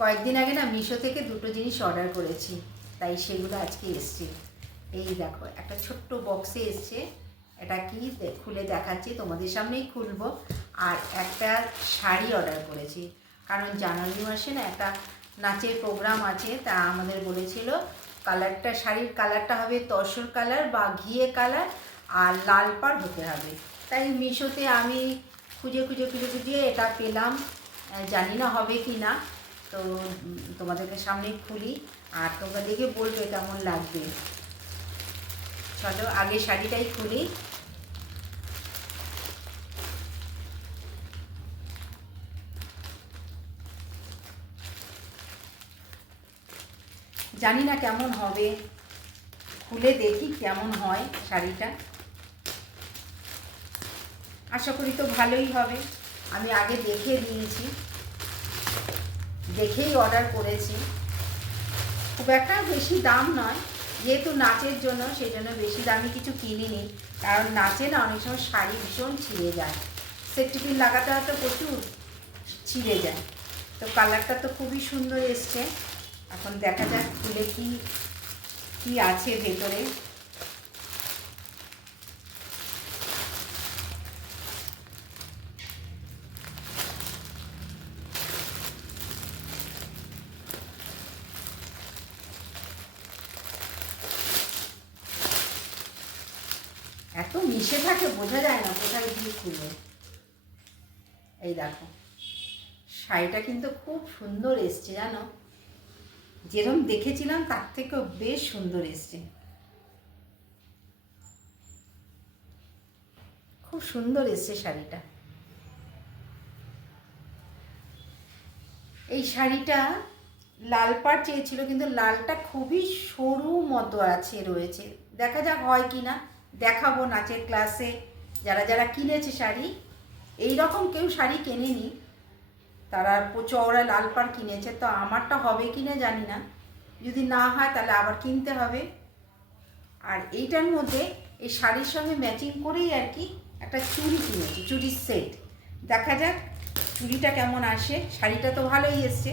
কয়েকদিন আগে না মিশো থেকে দুটো জিনিস অর্ডার করেছি, তাই সেগুলো আজকে এসছে। এই দেখো, একটা ছোট্ট বক্সে এসছে, এটা কি খুলে দেখাচ্ছি, তোমাদের সামনেই খুলবো। আর একটা শাড়ি অর্ডার করেছি, কারণ জানুয়ারি মাসে না একটা নাচের প্রোগ্রাম আছে, তা আমাদের বলেছিল কালারটা শাড়ির কালারটা হবে তসর কালার বা ঘিয়ে কালার আর লাল পাড় হতে হবে। তাই মিশোতে আমি খুঁজে খুঁজে খুঁজে খুঁজে এটা পেলাম জানি না হবে কি না তো তোমাদেরকে সামনে খুলি আর তোমরা দেখে বলবে কেমন লাগবে। চলো, আগে শাড়িটাই খুলি। জানি না কেমন হবে। খুলে দেখি কেমন হয় শাড়িটা। আশা করি তো ভালোই হবে। আমি আগে দেখে দিয়েছি দেখেই অর্ডার করেছি। খুব একটা বেশি দাম নয়, যেহেতু নাচের জন্য সেই জন্য বেশি দামি কিছু কিনিনি। কারণ নাচে না অনেক সময় শাড়ি ভীষণ ছিঁড়ে যায়। সেফটিপিন লাগাতে হয়তো প্রচুর ছিঁড়ে যায়। তো কালারটা তো খুবই সুন্দর এসছে। এখন দেখা যাক খুলে কি কি আছে ভেতরে। এত মিশে থাকে, বোঝা যায় না কোথায় দিয়ে খুলে এই দেখো, শাড়িটা কিন্তু খুব সুন্দর এসছে, জানো? যেরকম দেখেছিলাম, তার থেকেও বেশ সুন্দর এসছে। খুব সুন্দর এসছে শাড়িটা। এই শাড়িটা লাল পাড় চেয়েছিল, কিন্তু লালটা খুবই সরু মতো আছে, রয়েছে। দেখা যাক হয় কি না দেখাবো নাচের ক্লাসে যারা যারা কিনেছে শাড়ি এই রকম কেউ শাড়ি কেনেনি, তারা চওড়া লাল পাড় কিনেছে। তো আমারটা হবে কি না জানি না। যদি না হয় তাহলে আবার কিনতে হবে। আর এইটার মধ্যে এই শাড়ির সঙ্গে ম্যাচিং করেই আর কি একটা চুড়ি কিনেছি, চুড়ির সেট দেখা যাক চুড়িটা কেমন আসে। শাড়িটা তো ভালোই এসছে।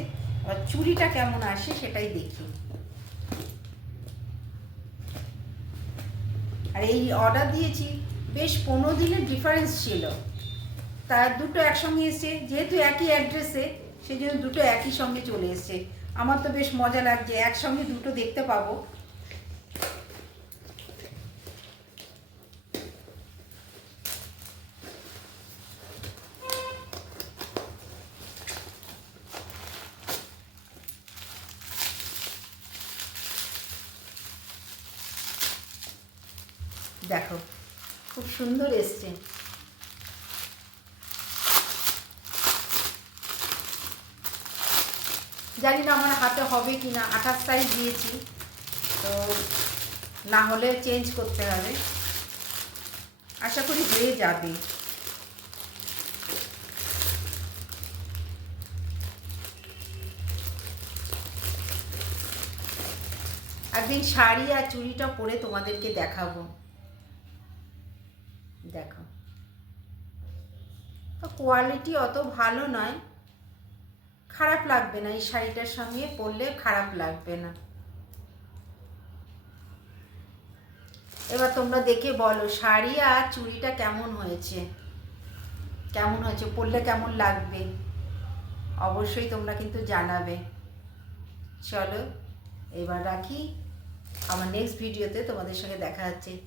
আর চুড়িটা কেমন আসে সেটাই দেখি। আর এই অর্ডার দিয়েছি, বেশ পনেরো দিনের ডিফারেন্স ছিল। তা দুটো একসঙ্গে এসছে যেহেতু একই অ্যাড্রেসে সেই জন্য দুটো একই সঙ্গে চলে এসছে। আমার তো বেশ মজা লাগছে, একসঙ্গে দুটো দেখতে পাবো। দেখো, খুব সুন্দর এসছে। জানি না আমার হাতে হবে কি না, আঠাশ সাইজ দিয়েছি, তো না হলে চেঞ্জ করতে হবে। আশা করি হয়ে যাবে। একদিন শাড়ি আর চুড়িটা পরে তোমাদেরকে দেখাবো। দেখো। তো কোয়ালিটি অত ভালো নয়। খারাপ লাগবে না, এই শাড়িটার সঙ্গে পরলে খারাপ লাগবে না। এবার তোমরা দেখে বলো, শাড়ি আর চুড়িটা কেমন হয়েছে? কেমন হয়েছে? পরলে কেমন লাগবে? অবশ্যই তোমরা কিন্তু জানাবে। চলো, এবার রাখি। আমার নেক্সট ভিডিওতে তোমাদের সঙ্গে দেখা হচ্ছে।